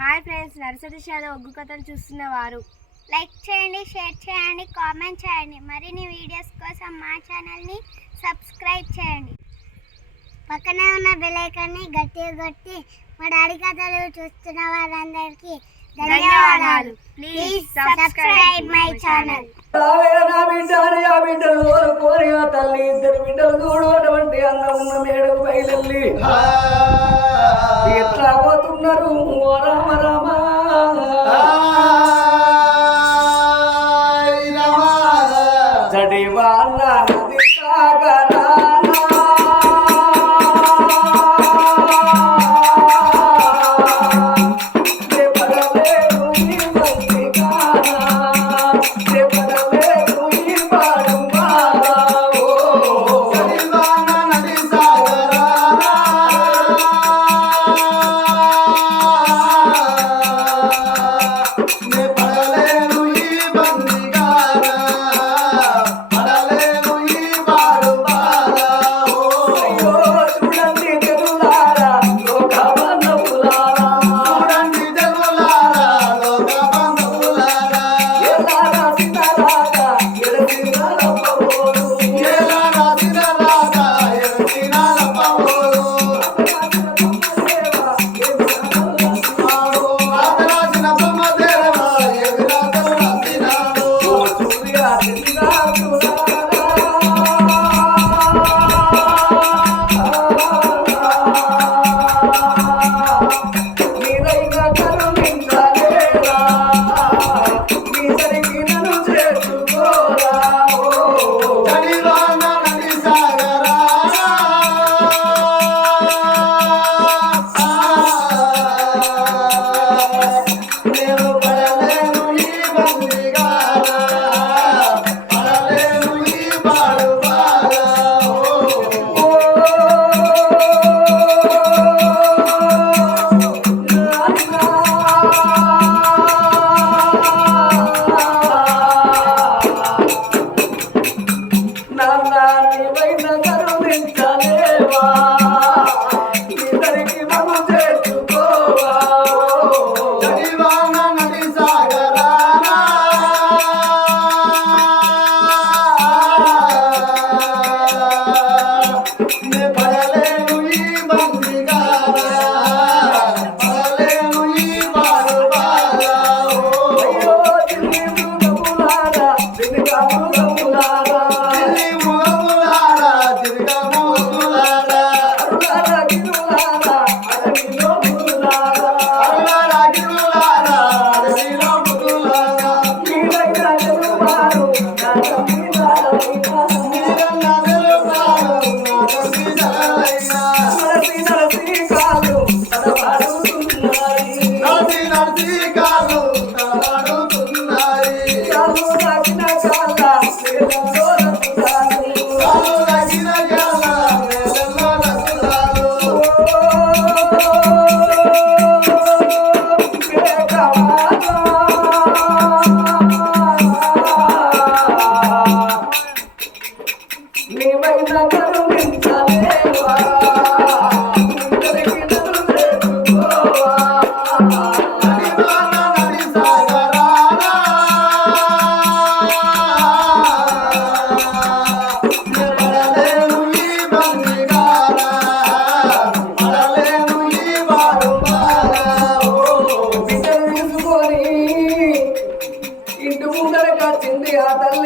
Hi friends nursery షాద ఒగ్గు కథలు చూస్తున్నవారు లైక్ చేయండి షేర్ చేయండి కామెంట్ చేయండి. మరిన్ని వీడియోస్ కోసం మా ఛానల్ని సబ్స్క్రైబ్ చేయండి. పక్కనే ఉన్న బెల్ ఐకాన్ని గట్టిగా కొట్టి మా డాడీ కథలు చూస్తున్న వారందరికీ ధన్యవాదాలు. ప్లీజ్ సబ్స్క్రైబ్ మై ఛానల్ నా బిడ్డ అని ఆ బిడ్డలు కోరుకోని ఆ తల్లి ఇద్దరు బిడ్డలు చూడు అటువంటి అన్న ఉన్న మేడకు బయలెల్లి ఎట్లా పోతున్నారు? ఓ రామ రామ. జడివాన నది చూడండి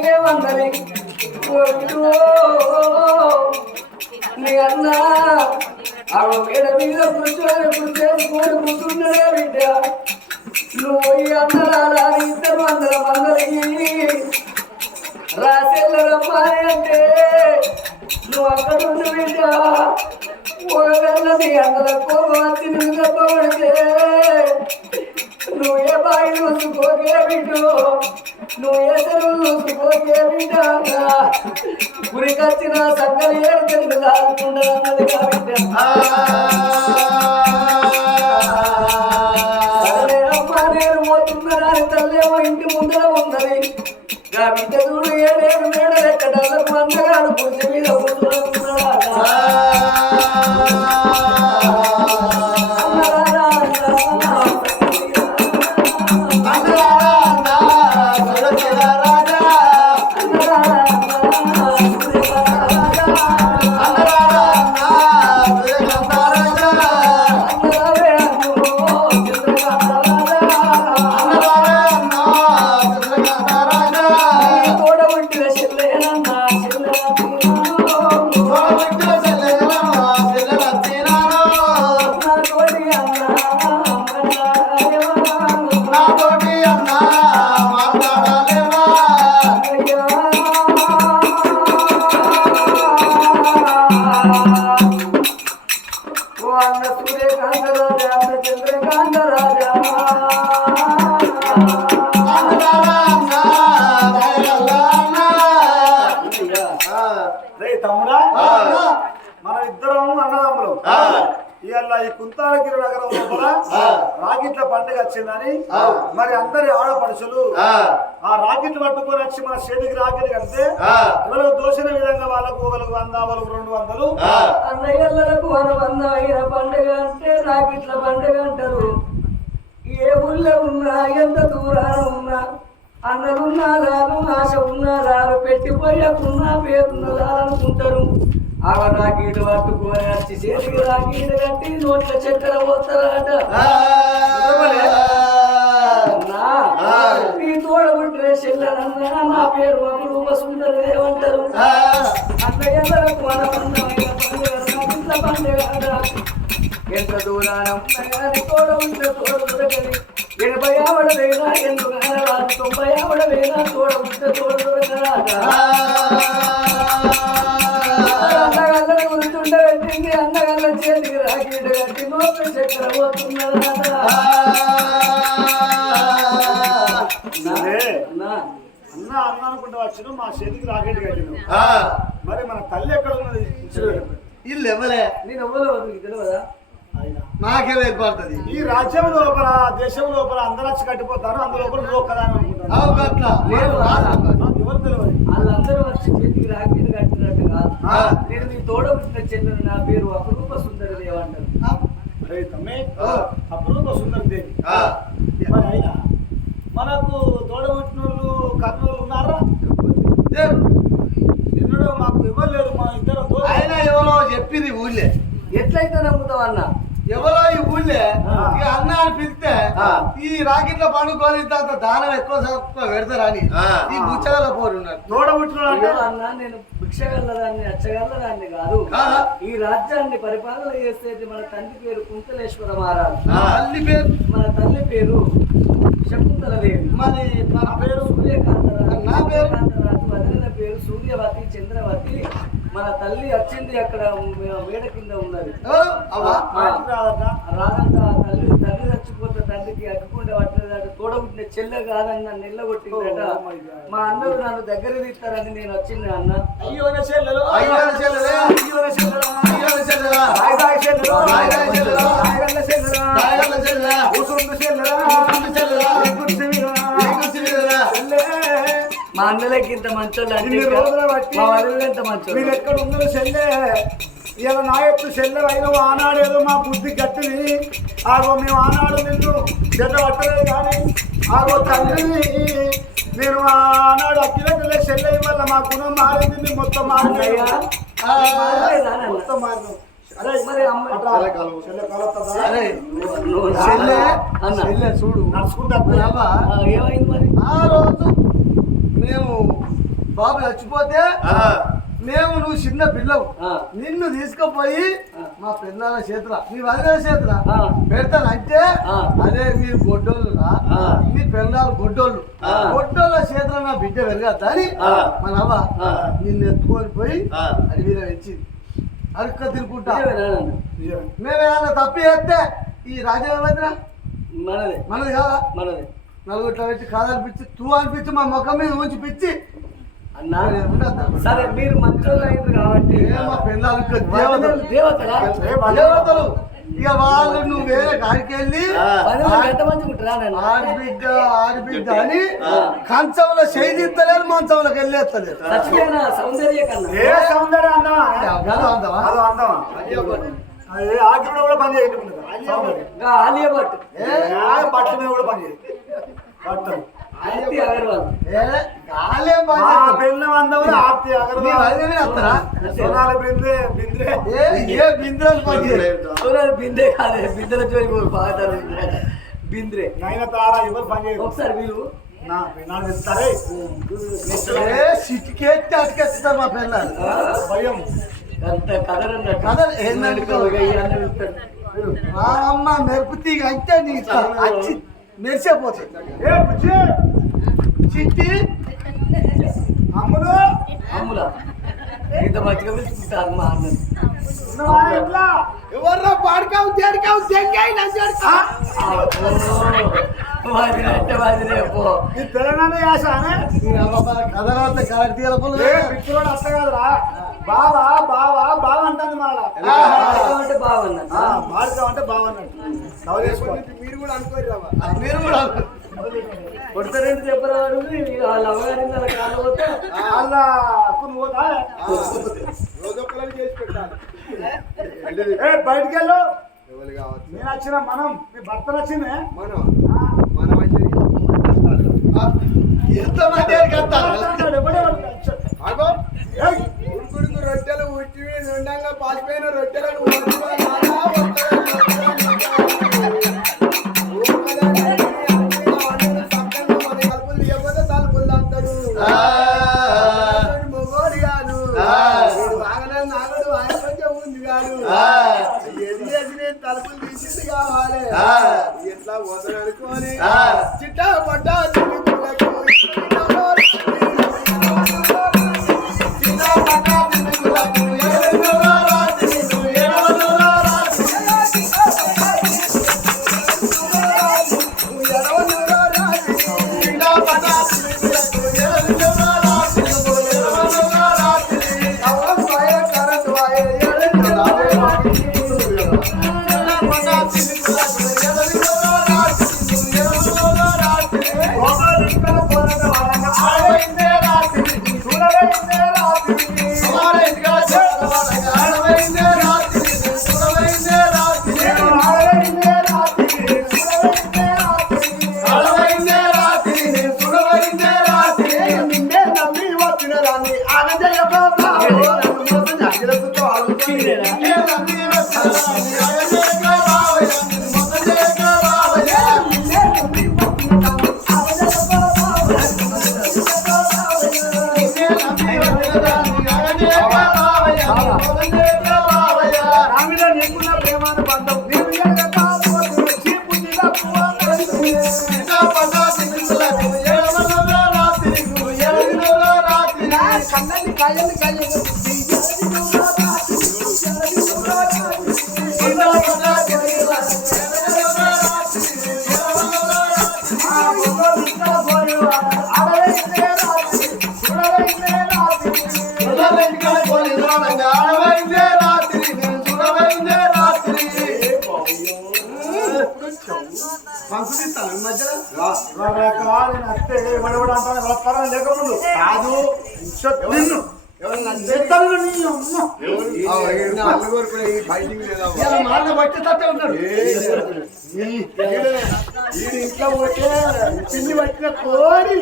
ఆ తల్లి ఏమన్నది నీ అన్న. ఆ మేడ మీద కూర్చొని కూర్చొని కూర్చున్నాడే బిడ్డ. నువ్వు ఈ అన్నరాలా ఇద్దరు అందరం అందరికి రాసేళ్ళరమ్మాని అంటే నువ్వు అక్కడ ఉండి బిడ్డ. ఒకవేళ నీ అందర కోపం వచ్చి నువ్వు తప్పబడితే నువ్వు ఏ బాయి చూసుకోకే బిడ్డు. నువ్వు ఏ చెరువు చూసుకోకే బిడ్డ గురికొచ్చిన సంగతి ఏడు తెలుగు దాచుకుండదు అన్నది కాబట్టి రే తమ్ముడా మన ఇద్దరం అన్నదమ్ములు. ఇవాళ ఈ కుంతాలగిరి నగరం లోపల రాకెట్ల పండుగ వచ్చిందని మరి అందరి ఆడపడుచులు ఆ. రాకెట్లు పట్టుకొని వచ్చి మన చేతికి రాకెట్ కడితే ఎవరికి దోషిన విధంగా వాళ్ళకు ఒకరికి వంద వాళ్ళకు రెండు వందలు? అన్నయ్యలకు మన బంధమైన పండుగ అంటే రాకిట్ల పండుగ అంటారు. ఏ ఊళ్ళో ఉన్నా ఎంత దూరాన ఉన్నా అన్నలున్నా రాను ఆశ ఉన్నా రాను పెట్టిపోయకున్నా పేరున్న రానుకుంటారు ఆ రాకీటు పట్టుకొని వచ్చి చేతికి రాకీటు కట్టి నోట్ల చక్కెర పోతారట నీ తోడ పుట్టిన చెల్లెనన్నా నా పేరు అమరూప సుందరి ఏమంటారు అన్నయ్యలకు మన బంధమైన పండుగ పండుగ. ఎంత దూరాన ఉన్నగాని తోడ ఉంటే తోడ దొరకని ఎనభై ఆవిడవేనా ఎందుకు అనరాదు తొంభై ఆవిడవేనా తోడ ఉంటే తోడ దొరకరాట అన్నగల్ల గుర్తుండే పెట్టింది అన్నగల్ల చేతికి రాకీడు కట్టి నోట్ల చక్కెర పోతున్నదా సరే. అన్నా అన్న అన్న అనుకుంటూ వచ్చిన మా చేతికి రాకెట్ కట్టిన మరి మన తల్లి ఎక్కడ ఉన్నది? ఇల్లు ఎవరే నేను ఎవ్వరు నీకు తెలియదా. నాకే ఏర్పడుతుంది. ఈ రాజ్యం లోపల దేశం లోపల అందరూ వచ్చి కట్టిపోతారు అందులో లోపల నువ్వు ఒక్కదాని వాళ్ళందరూ వచ్చి చేతికి రాకీడు కట్టినట్టు కాదు. ఆ. నేను నీ తోడ పుట్టిన చెందిన నా పేరు అపరూప సుందరి దేవంటారు అరే తమ్మే ఆ. అప్పుడు సుందరం దేవి. ఆ. మరి అయినా మనకు తోడబుట్టిన వాళ్ళు కర్నూలు ఉన్నారా దేవ్, ఎన్నడూ మాకు ఇవ్వలేరు మా ఇద్దరు ఆయన ఎవరో చెప్పింది ఊళ్ళే ఎట్లయితే నమ్ముతావు అన్న? ఎవరో ఈ ఊళ్ళే. ఇక అన్న అని పిలిస్తే. ఈ రాకెట్ల పండుకొని అంత దానం ఎక్కువ పెడతారని. ఈ బుచ్చగల పోరు తోడబుట్టిన అన్న నేను భిక్షగల్లదాన్ని అచ్చగల్లదాన్ని కాదు. ఈ రాజ్యాన్ని పరిపాలన చేసేది మన తండ్రి పేరు కుంతలేశ్వర మహారాజు. ఆ, తల్లి పేరు? మన తల్లి పేరు శకుంతల దేవి మరి మన పేరు? సూర్యకాంతరాజు. నా పేరు? సూర్యకాంతరాజు వదిలిన పేరు సూర్యవతి చంద్రవతి. మన తల్లి వచ్చింది అక్కడ వేడ కింద ఉన్నది రాదట ఆ తల్లి తల్లి చచ్చిపోతే తండ్రికి అడ్డుకుంటే పట్టలేదట తోడబుట్టిన చెల్లె కాదని నన్ను నిల్లగొట్టిందట. మా అన్నలు నన్ను దగ్గర తీస్తారని నేను వచ్చింది అన్న అయ్యో నా చెల్లెలు అయ్యో నా చెల్లెలే. అయ్యో చెల్లెలు అయ్యో చెల్లెలా. చెల్లెలు చెల్లెలు. చెల్లెలు చెల్లెలా. చెల్లెలు చెల్లెలా. మా అన్నలకి ఇంత మంచోళ్ళు అంటే మా ఎంత మీరు ఎక్కడ ఉన్నదో చెల్లె? ఇలా నా యొక్క చెల్లె అయిన ఆనాడేదో మా బుద్ధి గట్టిది. ఆగో మేము ఆనాడు నిన్ను చెడ్డ పట్టలేదు కానీ ఆగో తండ్రిని నేను ఆనాడు అక్కిలెక్కలే చెల్లె వల్ల మా గుణం మారింది మేము మొత్తం నాన్న? మొత్తం మారినాం మరి చూడు. నడుచుకుంటా మరి మరి? ఆ రోజు మేము బాబు చచ్చిపోతే. మేము నువ్వు చిన్న పిల్లవు. నిన్ను తీసుకుపోయి. మా పిల్లల చేతుల మీ వదిన చేతుల ఆ. పెడతానంటే ఆ. అదే మీరు గొడ్డోళ్ళు. మీ పిల్లలు గొడ్డోళ్ళు. గొడ్డోళ్ళ చేతుల నా బిడ్డ పెరగద్దా అని అవ్వ ఆ. నిన్ను ఎత్తుకొని పోయి. అడవిలో ఇచ్చి అడుక్క తిరుగుకుంటా నిజమేనా నాన్న? మేమేమైనా తప్పి చేస్తే ఈ రాజ్యం ఏమైందిరా మనదే మనది కాదా మనదే నలుగుట్ల పెట్టి కాదనిపించి తూ అనిపించి మా ముఖం మీద ఉంచి పిచ్చి. అన్నా? సరే మీరు మంచోళ్ళు అయింది కాబట్టి. మా పిల్లలు దేవతలు. ఇక వాళ్ళు నువ్వు వేరే కాడికి వెళ్ళి? ఆడబిడ్డ ఆడబిడ్డ అని కంచంలో చేయిత్తలేరు మంచంలోకి వెళ్ళేస్తలేరు సౌందర్య కన్నా. ఏ సౌందర్యం అందమా? అందమా? ఆగ్రహం కూడా పని ఇంకా ఆలియా భట్. బట్టల మీద కూడా పని చేయదు బట్టలు ఆర్తి అగర్వాల్. ఏ? గాలేం పని మా చేస్తుంది. పిల్ల అందం ఆర్తి అగర్వాల్? సోనాలి బిందే బింద్రే ఏ ఏ బింద్రాలు పని చేయదు. సోనాలి బిందే కాదే బిందెల పోయి బాగా బింద్రే. నైన తార ఎవరు పని చేయదు ఒకసారి వీళ్ళు మా పిల్లలు భయం. కథ కథ మా అమ్మ మెరుపు తీగ అంటే నీ అచ్చి మెరిసిపోతుంది ఏ బుజ్జి? చిట్టి? అమ్ములు? అమ్ముల? ఇంత మంచిగా పిలుచుకుంటాను మా ఇంట్లో? ఎవర్రా పాడకావు తేడికావు తెంగాయి తెలంగాణ యాస తీయలపలు ఏ పిచ్చివాడు అట్ట కాదురా. బావా బావా బావ అంటుంది మాడ అంటే అంటే బావ అన్నట్టు కవర్ చేసుకోవాలి మీరు కూడా అనుకోరు మీరు కూడా కొడతారంటే చెప్పరాడు వాళ్ళ అమ్మగారిని అలా కొన్ని పోతా రోజొక్కలని చేసి పెట్టాలి. ఏ బయటికి వెళ్ళు ఎవరు కావచ్చు? నేను వచ్చిన మనం మీ భర్త నచ్చిందే? మనం? మనం అంటే ఎంతమంది ఆగో. ఉడుకుడుకు రొట్టెలు ఉట్టి నుండంగా పాసిపోయిన రొట్టెలను వద్దువా నాన్నా, వద్దువా నాన్నా. ఓ కదా నడిచి చిలుకులకు నా కాదు నిన్ను. చెత్తలు నీ అమ్మ. మాట బట్టి తట్టే ఉన్నాడు. ఇంట్లో పోతే పిల్లి పట్టిన కోడి.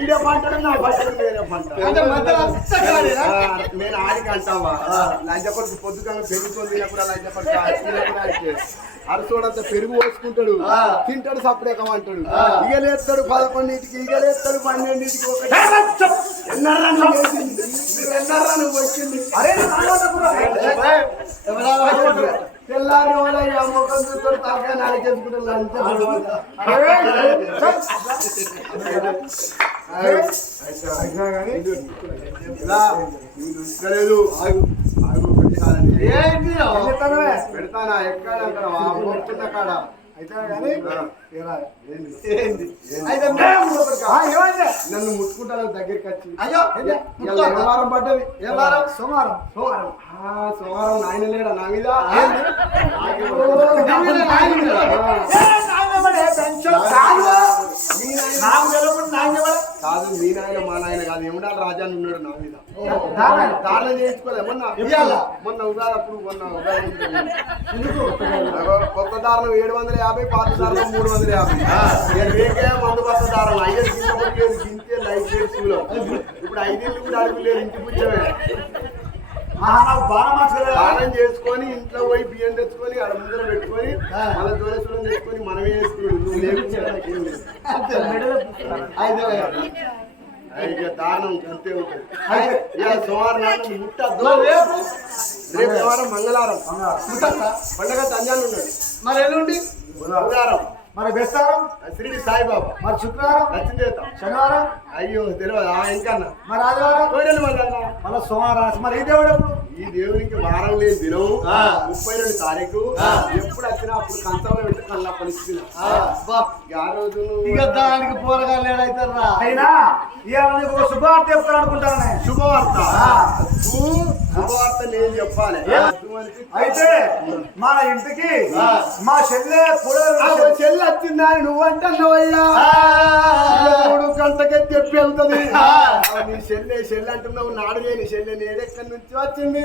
ఈడే పంట నా బట్టలు వేరే పంట. అంటే మధ్యలో అంతా కాలేదా? నేను ఆడికి అంటావా? లంచ కొడుకు పొద్దుగా పెరుగుతుంది తినకుండా లంచ కొడుకు అరసోడంతా పెరుగు పోసుకుంటాడు తింటాడు సప్పుడేకం అంటాడు ఇగలేస్తాడు పదకొండింటికి ఇగలేస్తాడు పన్నెండింటికి తెల్లారి వాళ్ళ చూస్తాడు ఆగు ఆగు పెడతాను. ఎక్కడ? కాడ. నన్ను ముట్టుకుంటాను దగ్గరికి వచ్చి. అయ్యో! ఇవాళ ఏ వారం పడ్డది? ఏ వారం? సోమవారం. సోమవారం. సోమవారం నాయన లేడా? నా మీద? నాకు తెలియకుండా ఇవ్వాలి కాదు మీ నాయన మా నాయన కాదు. ఎముడాల రాజా అని ఉన్నాడు నా మీద. దారుణం. చేయించుకోలే మొన్న మొన్న ఉగాది అప్పుడు మొన్న ఉగాది కొత్త దారుణం ఏడు వందల యాభై పాత దారుణం మూడు వందల యాభై. నేను దారుణం. గింతే లైఫ్ లేదు ఇప్పుడు ఐదేళ్ళు కూడా అడుగు లేదు ఇంటి పుచ్చమే ఆహా, నాకు బాగా మార్చలేదు స్నానం చేసుకొని ఇంట్లో పోయి బియ్యం తెచ్చుకొని అక్కడ ముందర పెట్టుకొని మళ్ళీ దూరేశ్వరం తెచ్చుకొని మనమే నువ్వు లేకుండా దారుణం అంతే ఉంటుంది. సోమవారం ముట్టద్దు. రేపు? మంగళవారం. పండగ తంజాలు ఉన్నాడు మరి ఎల్లుండి? బుధవారం. మరి బెస్తారం? షిరిడి సాయిబాబా. మరి శుక్రవారం? నచ్చిందేత శనివారం? అయ్యో తెలియదు? ఇంకన్నా. మరి ఆదివారం? కోయిలు మళ్ళా? మళ్ళీ సోమవారం మరి ఈ దేవుడు ఎప్పుడు? ఈ దేవునికి వారం లేని దినం ముప్పై రెండు తారీఖు. ఎప్పుడు వచ్చినా అప్పుడు కంచంలో పెట్టి కళ్ళ ఆ. రోజు ఇక దానికి పోరగాళ్ళు ఏడైతారా అయినా? ఇవాళ శుభవార్త చెప్తాను అనుకుంటాను. శుభవార్త? శుభవార్త నేను చెప్పాలి. అయితే మా ఇంటికి మా చెల్లె చెల్లి వచ్చిందా నువ్వంటున్నావయ్యా మూడు గంటకే చెప్పి వెళ్తుంది. నీ చెల్లె చెల్లి అంటున్నావు నాడు లేని చెల్లె నేడెక్కడి నుంచి వచ్చింది?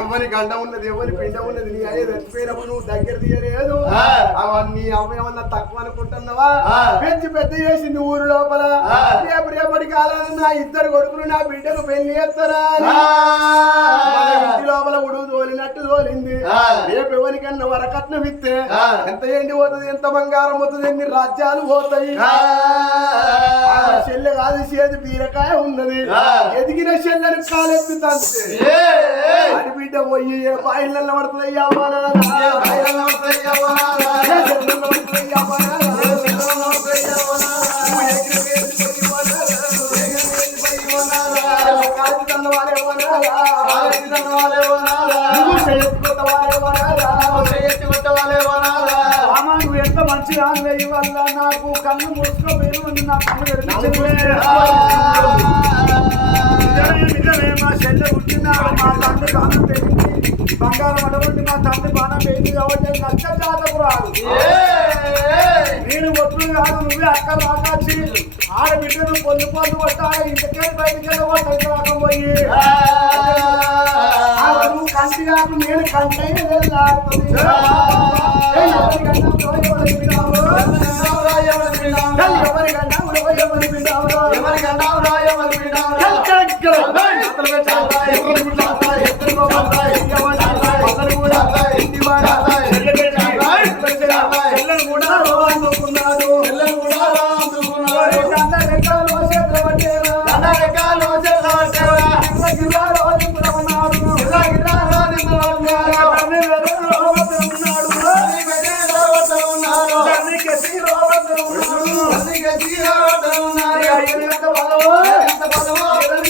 ఎవరి గండ ఉన్నది ఎవరి పిండ ఉన్నది నీ అయ్యే చచ్చిపోయినప్పుడు నువ్వు దగ్గర తీయలేదు. అవన్నీ అవేమన్నా తక్కువ అనుకుంటున్నావా? పెంచి పెద్ద చేసింది ఊరు లోపల. రేపు రేపటి కాలాన నా ఇద్దరు కొడుకులు నా బిడ్డకు పెళ్ళి చేస్తారా లోపల ఉడుగు తోలినట్టు తోలింది. రేపు ఎవరికన్నా వరకట్నం ఇస్తే ఎంత ఎండి పోతుంది ఎంత బంగారం పోతుంది ఎన్ని రాజ్యాలు పోతాయి? చెల్లె కాదు చేతి బీరకాయ ఉన్నది. ఎదిగిన చెల్లెని కాలెత్తి తంతే అని బిడ్డ పోయి బాయిలలో పడుతుంది నాన్న. ఏ చెల్లెల్లో పడుతుంది ఎంత మంచి వల్ల నాకు కన్ను మూసుకోపోయి నా కన్ను. నిజమే, మా చెల్లె పుట్టినాడు మా తండ్రి బాణం పెరిగింది బంగారం అటువంటి మా తండ్రి బాణం పెరిగింది కాబట్టి నచ్చ జాతకు రాదు నేను ఒట్లు కాదు నువ్వే అక్క రాకాచి ఆడబిడ్డను పొందు పొందు కొట్టాలి ఇంటికే బయటికి వెళ్ళబోతాయి రాకపోయి నువ్వు కంటి కాదు నేను కంటి అయిన వెళ్ళాడుతుంది ఎవరికన్నా కూడా